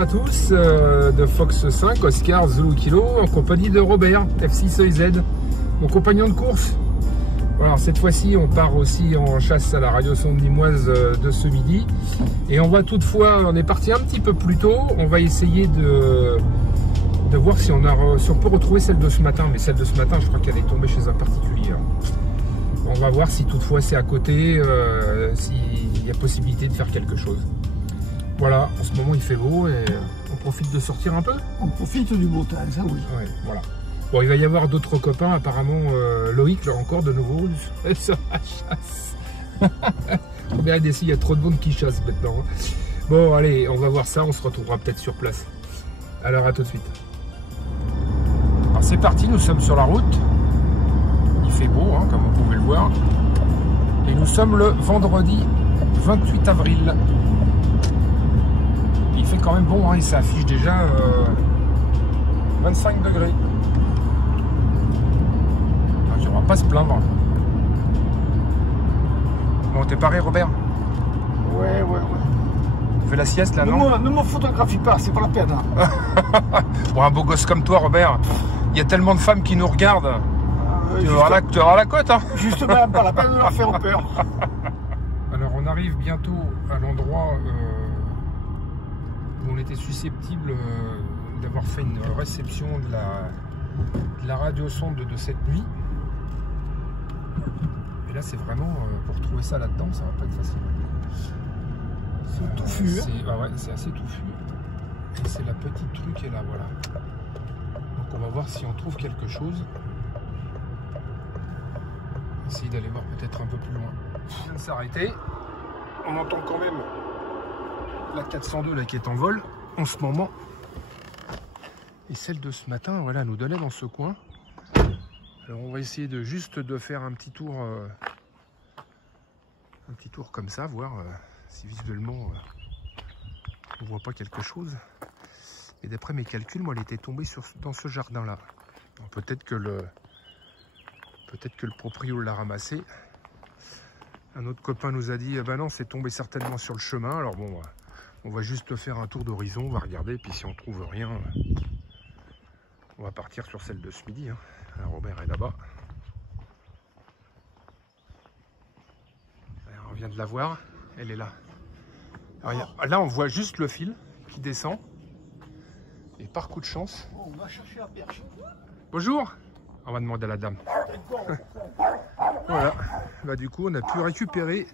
à tous de Fox 5, Oscar Zulu Kilo, en compagnie de Robert, F6EZ, mon compagnon de course. Alors cette fois-ci, on part aussi en chasse à la radiosonde limoise de ce midi. Et on va toutefois, on est parti un petit peu plus tôt, on va essayer de voir si on peut retrouver celle de ce matin. Mais celle de ce matin, je crois qu'elle est tombée chez un particulier. On va voir si toutefois c'est à côté, s'il y a possibilité de faire quelque chose. Voilà, en ce moment il fait beau et on profite de sortir un peu. On profite du beau temps, ça oui. Ouais, voilà. Bon, il va y avoir d'autres copains, apparemment Loïc, là encore de nouveau, sur la chasse. Robert est décidé, il y a trop de monde qui chasse maintenant. Bon, allez, on va voir ça, on se retrouvera peut-être sur place. Alors à tout de suite. Alors c'est parti, nous sommes sur la route. Il fait beau, hein, comme vous pouvez le voir. Et nous sommes le vendredi 28 avril. Il fait quand même bon, hein, et ça affiche déjà 25 degrés. Donc, on va pas se plaindre. Bon, t'es paré, Robert? Ouais. Tu fais la sieste là, non? Ne me photographie pas, c'est pas la peine. Pour un beau gosse comme toi, Robert, il y a tellement de femmes qui nous regardent. Tu auras la cote, hein? Justement, pas la peine de leur faire peur. Alors, on arrive bientôt à l'endroit où on était susceptible d'avoir fait une réception de la radiosonde de cette nuit. Et là, c'est vraiment, pour trouver ça là-dedans, ça va pas être facile. C'est touffu. Ah ouais, c'est assez touffu. Et c'est la petite truc qui est là, voilà. Donc on va voir si on trouve quelque chose. Essayer d'aller voir peut-être un peu plus loin. On vient de s'arrêter. On entend quand même la 402 là qui est en vol en ce moment. Et celle de ce matin, voilà, nous donnait dans ce coin. Alors on va essayer de faire un petit tour comme ça, voir si visuellement on voit pas quelque chose. Et d'après mes calculs, moi elle était tombée dans ce jardin là. Peut-être que le proprio l'a ramassé. Un autre copain nous a dit bah non, c'est tombé certainement sur le chemin. Alors bon, on va juste faire un tour d'horizon, on va regarder, puis si on trouve rien, on va partir sur celle de ce midi, hein. Alors, Robert est là-bas. On vient de la voir, elle est là. Alors, là, on voit juste le fil qui descend. Et par coup de chance... On va chercher la perche. Bonjour. On va demander à la dame. Voilà. Bah, du coup, on a pu récupérer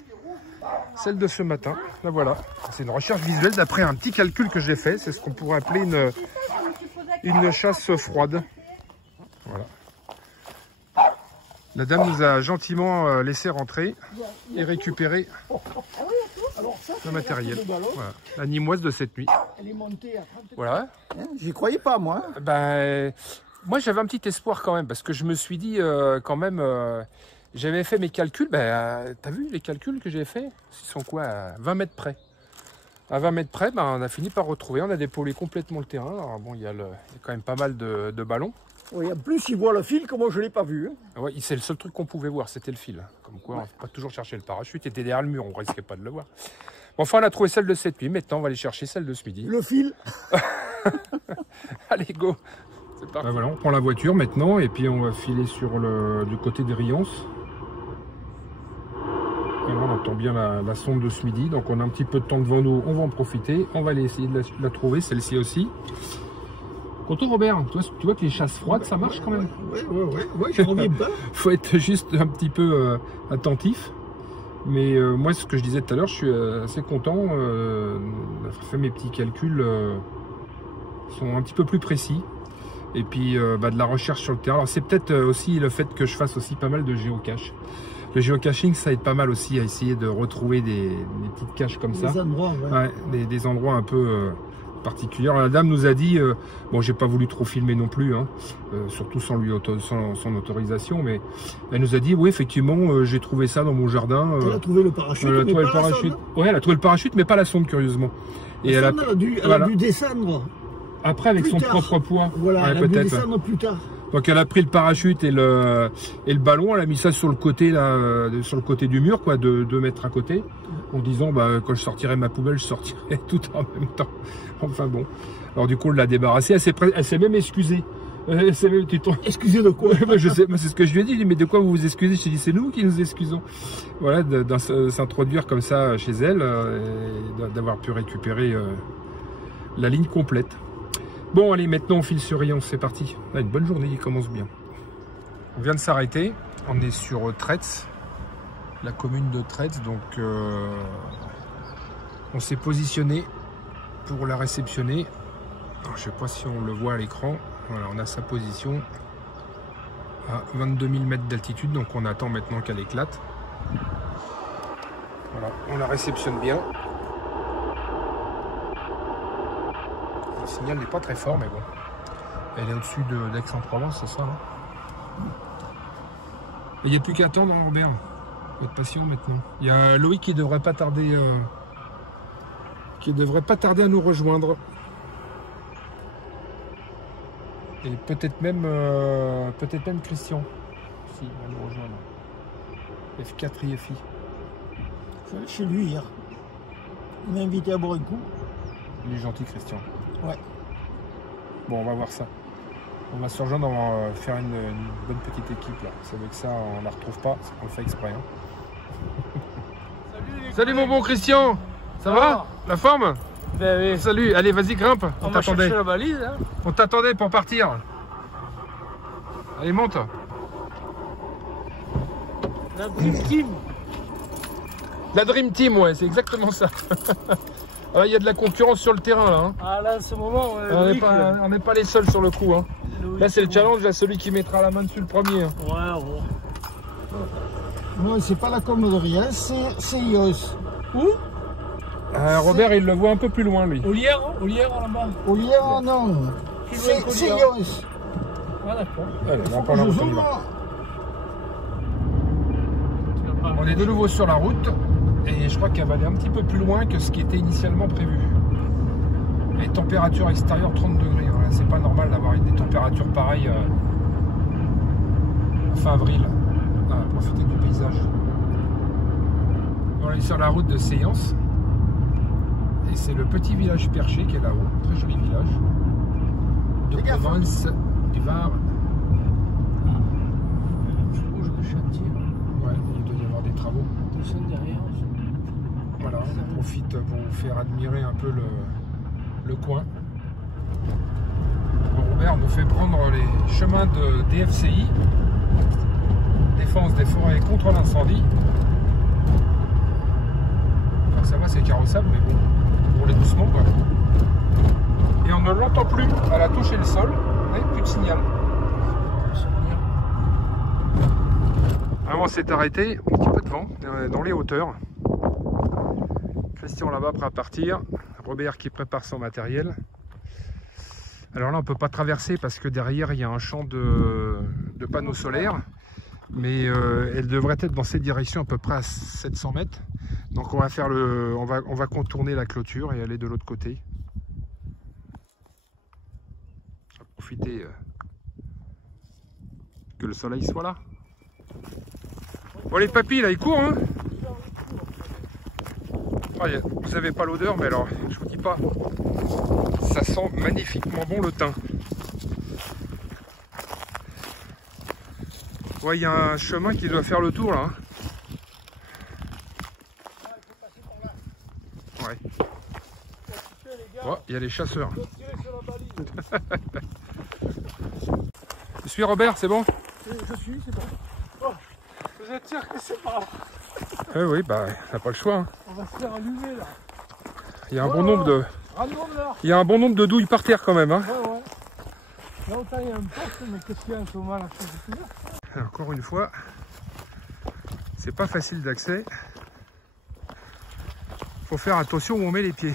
celle de ce matin. Là, voilà. C'est une recherche visuelle d'après un petit calcul que j'ai fait. C'est ce qu'on pourrait appeler une chasse froide. Voilà. La dame nous a gentiment laissé rentrer et récupérer le matériel. Voilà. La nimoise de cette nuit. Elle est montée à 30. Voilà. J'y croyais pas, moi. Ben, moi, j'avais un petit espoir quand même, parce que je me suis dit quand même, j'avais fait mes calculs. Ben, t'as vu les calculs que j'ai faits? Ils sont quoi, à 20 mètres près? À 20 mètres près, ben, on a fini par retrouver. On a dépollé complètement le terrain. Alors bon, il y a quand même pas mal de ballons. Oui, en plus, il voit le fil, comme moi je ne l'ai pas vu. Hein. Ouais, c'est le seul truc qu'on pouvait voir, c'était le fil. Comme quoi, on ne faut pas toujours chercher le parachute. Il était derrière le mur, on ne risquait pas de le voir. Bon, enfin, on a trouvé celle de cette nuit. Maintenant, on va aller chercher celle de ce midi. Le fil. Allez, go. C'est parti. Ben voilà, on prend la voiture maintenant et puis on va filer du côté des Rions. Et là, on entend bien la sonde de ce midi. Donc, on a un petit peu de temps devant nous. On va en profiter. On va aller essayer de la trouver, celle-ci aussi. Content, Robert, tu vois que les chasses froides, ça marche quand même. Ouais, je reviens pas. Faut être juste un petit peu attentif. Mais moi, ce que je disais tout à l'heure, je suis assez content d'avoir fait mes petits calculs. Sont un petit peu plus précis. Et puis de la recherche sur le terrain. Alors c'est peut-être aussi le fait que je fasse aussi pas mal de géocache. Le géocaching, ça aide pas mal aussi à essayer de retrouver des petites caches comme ça. Des endroits, ouais. Des endroits un peu particuliers. Alors, la dame nous a dit, bon, j'ai pas voulu trop filmer non plus, hein, surtout sans son autorisation, mais elle nous a dit, oui, effectivement, j'ai trouvé ça dans mon jardin. Elle a trouvé le parachute, elle a trouvé le parachute. Ouais, elle a trouvé le parachute, mais pas la sonde, curieusement. Et elle a dû descendre. Après, avec son propre poids. Voilà, ouais, elle a dû descendre plus tard. Donc elle a pris le parachute et le ballon, elle a mis ça sur le côté là, sur le côté du mur, quoi, de 2 mètres à côté. en disant bah, quand je sortirai ma poubelle, je sortirai tout en même temps. Enfin bon. Alors du coup, on l'a débarrassée. Elle s'est même excusée. Excusez de quoi? Je sais, c'est ce que je lui ai dit, mais de quoi vous vous excusez? Je lui ai dit, c'est nous qui nous excusons. Voilà, de s'introduire comme ça chez elle, et d'avoir pu récupérer la ligne complète. Bon, allez, maintenant on file sur Riance, c'est parti. Là, une bonne journée qui commence bien. On vient de s'arrêter, on est sur Tretz, la commune de Tretz, donc on s'est positionné pour la réceptionner. Alors, je sais pas si on le voit à l'écran. Voilà, on a sa position à 22 000 mètres d'altitude, donc on attend maintenant qu'elle éclate. Voilà, on la réceptionne bien. Le signal n'est pas très fort, mais bon. Elle est au-dessus d'Aix-en-Provence, c'est ça, hein. Il n'y a plus qu'à attendre, hein, Robert. Faut être patient maintenant. Il y a Loïc qui devrait pas tarder, à nous rejoindre. Et peut-être même Christian, si on va nous rejoindre. F4 IFI. Je suis allé chez lui hier. Il m'a invité à boire un coup. Il est gentil, Christian. Ouais. Bon, on va voir ça. On va se rejoindre, on va faire une bonne petite équipe là. C'est avec ça, on la retrouve pas, on le fait exprès. Hein. Salut mon bon Christian. Ça va? La forme? Ben oui. Salut, allez vas-y grimpe. On va chercher la balise. Hein. On t'attendait pour partir. Allez monte. La Dream Team. La Dream Team, ouais, c'est exactement ça. Il y a de la concurrence sur le terrain là. Hein. Ah là, en ce moment, on n'est pas les seuls sur le coup. Hein. Là c'est le challenge, là, celui qui mettra la main dessus le premier. Hein. Ouais. Non, c'est pas la commune de Riance, c'est IOS. Où? Robert, il le voit un peu plus loin, lui. Au Lierre là-bas. Au Lierre, non. C'est IOS. Ah d'accord. Allez, on va. On est de nouveau sur la route et je crois qu'elle va aller un petit peu plus loin que ce qui était initialement prévu. Les températures extérieures 30 degrés. Voilà, c'est pas normal d'avoir des températures pareilles fin avril. Profiter du paysage. On est sur la route de Séance. Et c'est le petit village perché qui est là-haut, très joli village de Provence du Var. Rouge de chantier. Ouais, il doit y avoir des travaux. Derrière. Voilà, on profite pour vous faire admirer un peu le coin. Robert nous fait prendre les chemins de DFCI, Défense des forêts contre l'incendie. Enfin, ça va, c'est carrossable, mais bon. Pour les doucement quoi. Et on ne l'entend plus, elle a touché le sol, et plus de signal. On s'est arrêté, un petit peu de vent, dans les hauteurs. Christian là-bas prêt à partir, Robert qui prépare son matériel. Alors là on ne peut pas traverser parce que derrière il y a un champ de panneaux solaires, mais elle devrait être dans cette direction à peu près à 700 mètres. Donc on va faire on va contourner la clôture et aller de l'autre côté. On va profiter que le soleil soit là. Bon les papis là ils courent hein. Oh, vous n'avez pas l'odeur mais alors je vous dis pas. Ça sent magnifiquement bon le thym. Ouais il y a un chemin qui doit faire le tour là. Ouais. Oh, il y a les chasseurs. Je suis Robert, c'est bon? Je suis, c'est bon. Oh, vous êtes sûr que c'est par là? Oui, bah, t'as pas le choix. Hein. On va se faire allumer là. Il y a un bon nombre de. Il y a un bon nombre de douilles par terre quand même. Hein. Ouais. Là autant il y a un poste, mais qu'est-ce qu'il y a en ce moment là? Encore une fois, c'est pas facile d'accès. Faut faire attention où on met les pieds.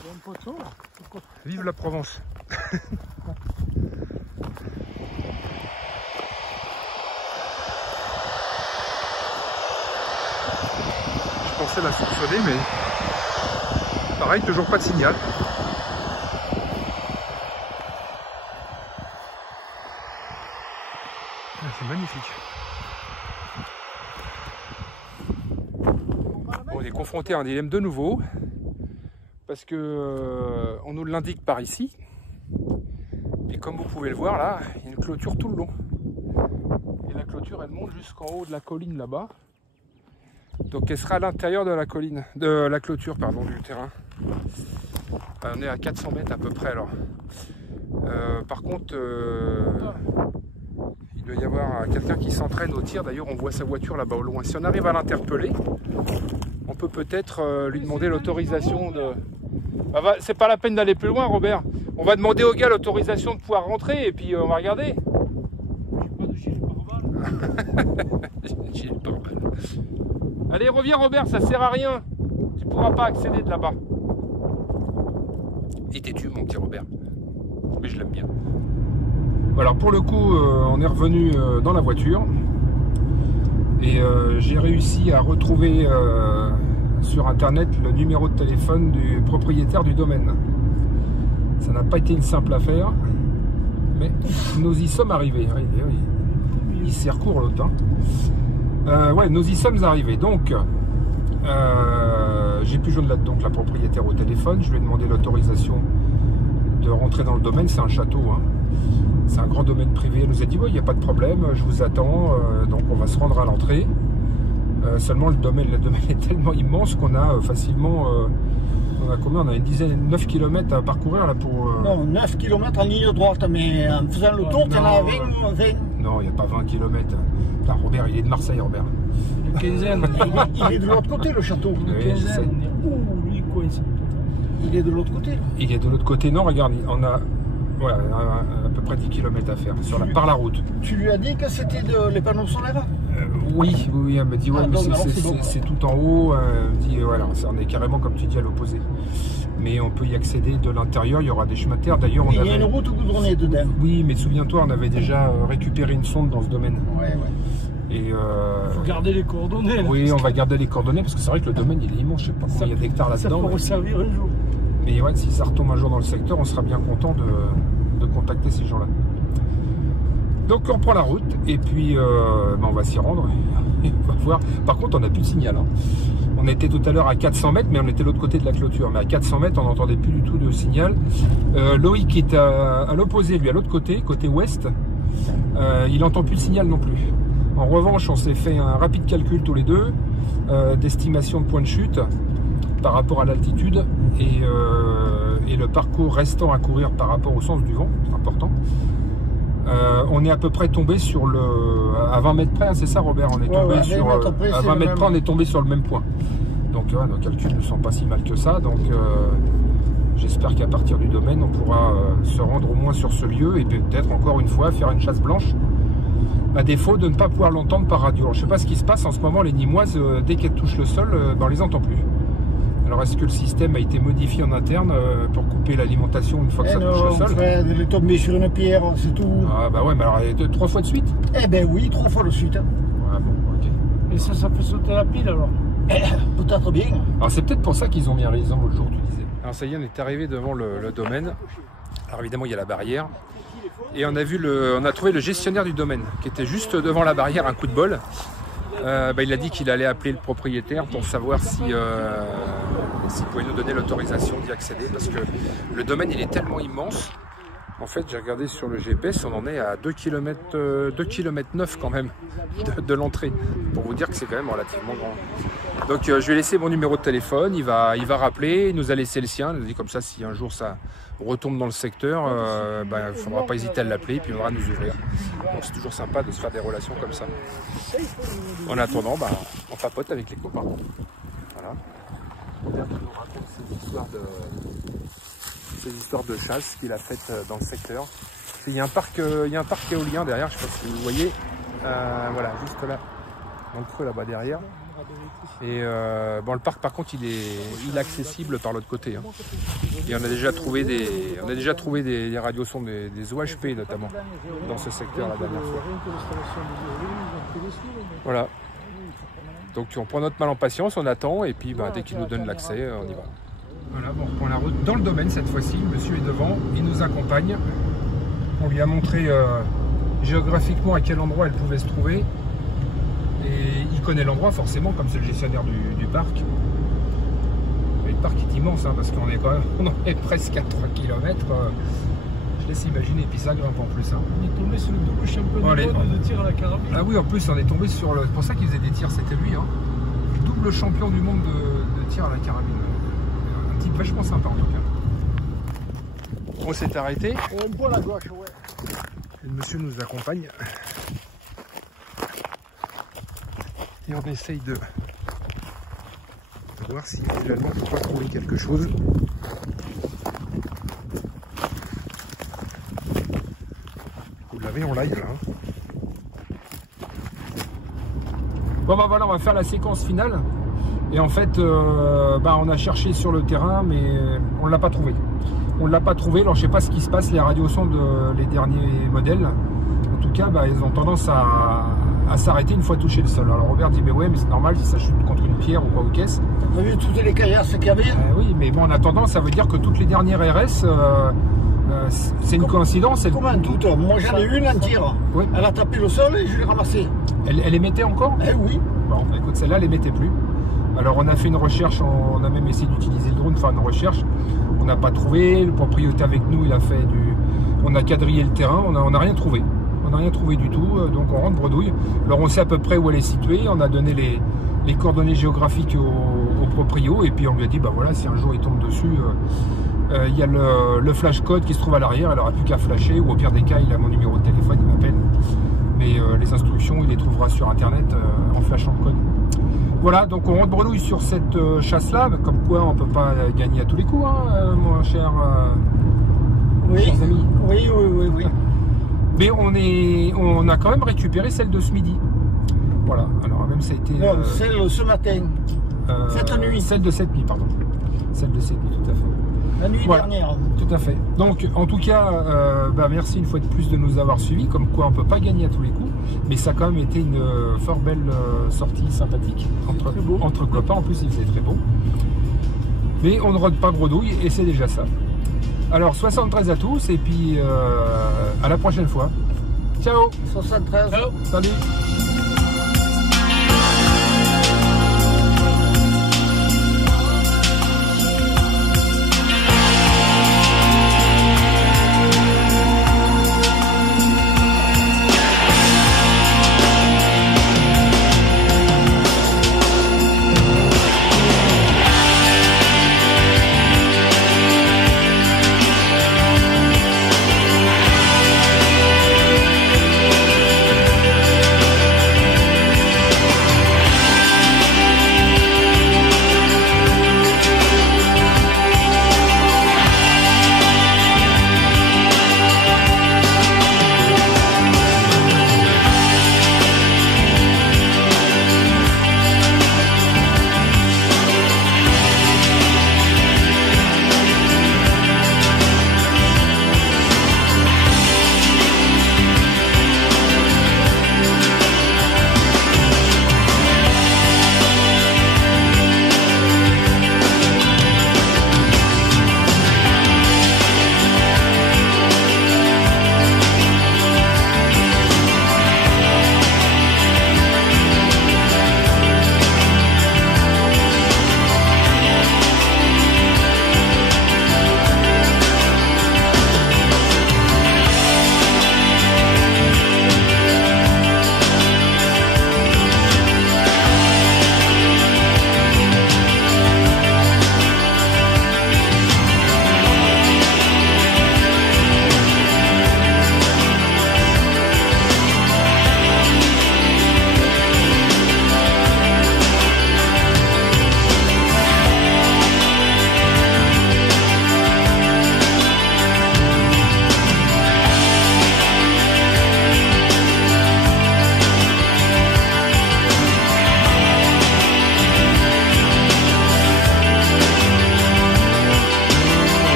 Il y a un poteau là. Vive la Provence. Je pensais la soupçonner, mais pareil, toujours pas de signal. C'est magnifique. magnifique. On est confronté à un dilemme de nouveau, parce que on nous l'indique par ici, et comme vous pouvez le voir là, il y a une clôture tout le long. Et la clôture elle monte jusqu'en haut de la colline là-bas. Donc elle sera à l'intérieur de la colline, de la clôture, pardon, du terrain. On est à 400 mètres à peu près alors. Par contre, il doit y avoir quelqu'un qui s'entraîne au tir. D'ailleurs, on voit sa voiture là-bas au loin. Si on arrive à l'interpeller, on peut peut-être lui demander l'autorisation de... c'est pas la peine d'aller plus loin, Robert. On va demander au gars l'autorisation de pouvoir rentrer et puis on va regarder. J'ai pas de gilet pare-balles. Allez, reviens, Robert, ça sert à rien. Tu pourras pas accéder de là-bas. Et têtu, mon petit Robert. Mais je l'aime bien. Alors pour le coup, on est revenu dans la voiture et j'ai réussi à retrouver sur internet le numéro de téléphone du propriétaire du domaine. Ça n'a pas été une simple affaire, mais nous y sommes arrivés. Il s'est recourt l'autre. Ouais, nous y sommes arrivés. Donc j'ai pu joindre donc la propriétaire au téléphone. Je lui ai demandé l'autorisation de rentrer dans le domaine. C'est un château, hein. C'est un grand domaine privé. Elle nous a dit oui, il n'y a pas de problème, je vous attends. Donc on va se rendre à l'entrée. Seulement le domaine est tellement immense qu'on a facilement on a combien? On a une dizaine, 9 km à parcourir là pour... Non, 9 km en ligne droite, mais en faisant le tour, tu en as 20. Non, il n'y a pas 20 km. Là, Robert, il est de Marseille, Robert. Une quinzaine. Il est de l'autre côté, le château. Oui, je sais. Lui, coincé. Il est de l'autre côté. Il est de l'autre côté. Non, regarde, on a voilà, à peu près 10 km à faire par la route. Tu lui as dit que c'était les panneaux solaires? Oui, elle me dit ouais, c'est tout en haut. Elle me dit voilà, on est carrément comme tu dis à l'opposé. Mais on peut y accéder de l'intérieur, il y aura des chemins de terre. D'ailleurs, il y a une route goudronnée dedans. Oui, mais souviens-toi, on avait déjà récupéré une sonde dans ce domaine. Ouais. Et faut garder les coordonnées. Là, oui, on va garder les coordonnées parce que c'est vrai que le domaine il est immense. Je sais pas combien il y a d'hectares là-dedans. Ça pourrait servir un jour. Mais ouais, si ça retombe un jour dans le secteur, on sera bien content de contacter ces gens-là. Donc on prend la route et puis on va s'y rendre. On va voir. Par contre, on n'a plus de signal. Hein. On était tout à l'heure à 400 mètres, mais on était de l'autre côté de la clôture. Mais à 400 mètres, on n'entendait plus du tout de signal. Loïc est à l'opposé, lui, à l'autre côté ouest. Il n'entend plus de signal non plus. En revanche, on s'est fait un rapide calcul tous les deux d'estimation de point de chute par rapport à l'altitude et le parcours restant à courir par rapport au sens du vent, c'est important. On est à peu près tombé sur à 20 mètres près, hein, c'est ça Robert? On est tombé sur à 20 mètres près, on est tombé sur le même point. Donc nos calculs ne sont pas si mal que ça. Donc j'espère qu'à partir du domaine, on pourra se rendre au moins sur ce lieu et peut-être encore une fois faire une chasse blanche. À défaut de ne pas pouvoir l'entendre par radio. Alors, je ne sais pas ce qui se passe en ce moment, les Nîmoises, dès qu'elles touchent le sol, on ne les entend plus. Alors est-ce que le système a été modifié en interne pour couper l'alimentation une fois que ça touche le sol? Elle est tombée sur une pierre, c'est tout. Ah bah ouais, mais alors 3 fois de suite? Eh ben oui, 3 fois de suite. Ah bon, ok. Et ça fait sauter la pile alors? Peut-être bien. Alors c'est peut-être pour ça qu'ils ont mis un raison l'autre jour, tu disais. Alors ça y est, on est arrivé devant le domaine. Alors évidemment, il y a la barrière. Et on a trouvé le gestionnaire du domaine qui était juste devant la barrière, un coup de bol. Il a dit qu'il allait appeler le propriétaire pour savoir s'il pouvait nous donner l'autorisation d'y accéder parce que le domaine il est tellement immense. En fait, j'ai regardé sur le GPS, on en est à 2 km 9 quand même de l'entrée, pour vous dire que c'est quand même relativement grand. Donc je lui ai laissé mon numéro de téléphone, il va rappeler, il nous a laissé le sien, il a dit comme ça si un jour ça retombe dans le secteur, il ne faudra pas hésiter à l'appeler, puis il viendra nous ouvrir. Donc c'est toujours sympa de se faire des relations comme ça. En attendant, on papote avec les copains. Voilà. On nous raconte ces histoires de chasse qu'il a faites dans le secteur. Il y a un parc éolien derrière, je ne sais pas si vous voyez. Voilà, juste là, dans le creux là-bas derrière. Et le parc par contre il est accessible par l'autre côté. Hein. Et on a déjà trouvé des radiosondes, des OHP notamment, dans ce secteur la dernière fois. Voilà. Donc on prend notre mal en patience, on attend et puis dès qu'il nous donne l'accès, on y va. Voilà, on reprend la route dans le domaine cette fois-ci. Monsieur est devant, il nous accompagne. On lui a montré géographiquement à quel endroit elle pouvait se trouver. Et il connaît l'endroit forcément, comme c'est le gestionnaire du parc. Et le parc est immense, hein, parce qu'on est quand même, on en est presque à 3 km. Je laisse imaginer, et puis ça grimpe en plus. Hein. On est tombé sur le double champion du monde de tir à la carabine. Ah oui, en plus on est tombé sur le... C'est pour ça qu'il faisait des tirs, c'était lui. Hein. Le double champion du monde de tir à la carabine. Un type vachement sympa en tout cas. On s'est arrêté. Un peu à la gauche, ouais. Le monsieur nous accompagne. Et on essaye de voir si finalement on peut pas trouver quelque chose. Vous l'avez en live là. Hein. Bon bah voilà, on va faire la séquence finale. Et en fait, on a cherché sur le terrain, mais on ne l'a pas trouvé. On ne l'a pas trouvé, alors je sais pas ce qui se passe, les radiosondes, les derniers modèles, en tout cas, ils ont tendance à s'arrêter une fois touché le sol. Alors Robert dit, mais ouais, mais c'est normal si ça chute contre une pierre ou quoi ou qu'est-ce. Vous avez vu toutes les caillasses qu'il y avait? Oui, mais bon, en attendant, ça veut dire que toutes les dernières RS, c'est une coïncidence. Comment toutes? Moi j'en ai une en tir. Oui. Elle a tapé le sol et je l'ai ramassée. Elle émettait encore? Eh oui. Bon, écoute, celle-là, elle émettait plus. Alors on a fait une recherche, on a même essayé d'utiliser le drone, faire une recherche. On n'a pas trouvé, le propriétaire avec nous, il a fait du... On a quadrillé le terrain, on n'a rien trouvé. On n'a rien trouvé du tout, donc on rentre bredouille. Alors on sait à peu près où elle est située, on a donné les coordonnées géographiques au proprio, et puis on lui a dit, bah voilà, si un jour il tombe dessus, il y a le flash code qui se trouve à l'arrière, elle n'aura plus qu'à flasher, ou au pire des cas, il a mon numéro de téléphone, il m'appelle. Mais les instructions, il les trouvera sur internet en flashant le code. Voilà, donc on rentre bredouille sur cette chasse-là, comme quoi on ne peut pas gagner à tous les coups, hein, mon cher Oui. chers amis. Oui. Mais on a quand même récupéré celle de ce midi. Voilà, alors même ça a été... Non, celle ce matin. Cette nuit. Celle de cette nuit, pardon. Celle de cette nuit, tout à fait. La nuit dernière. Tout à fait. Donc, en tout cas, merci une fois de plus de nous avoir suivis, comme quoi on ne peut pas gagner à tous les coups, mais ça a quand même été une fort belle sortie sympathique entre copains. En plus, il faisait très beau. Mais on ne rôde pas bredouille et c'est déjà ça. Alors, 73 à tous et puis à la prochaine fois. Ciao. 73. Ciao. Salut.